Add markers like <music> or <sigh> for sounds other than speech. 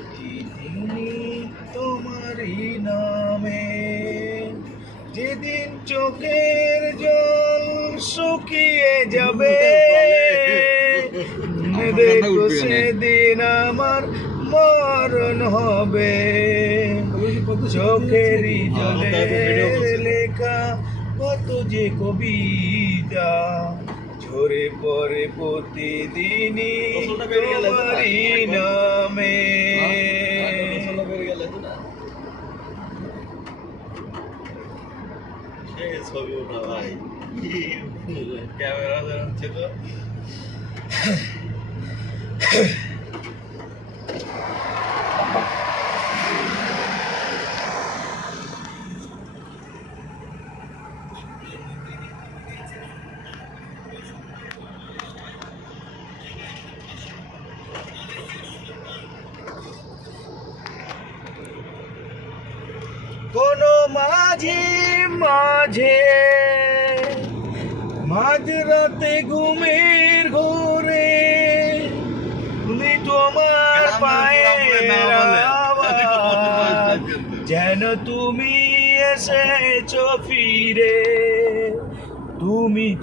পরে প্রতিদিনই তোমারই নামে যেদিন চোখের জল শুকিয়ে যাবে দেখো সেদিন আমার মরণ হবে। চোখেরই জলে লেখা কত যে কবিতা ঝরে পরে প্রতিদিনই তোমারই ছবি ওঠা ভাই কোনো মাঝে মাঝে মাঝরাতে ঘুমের ঘোরে তুমি তোমার পায়ের <laughs> যেন তুমি এসেছ ফিরে তুমি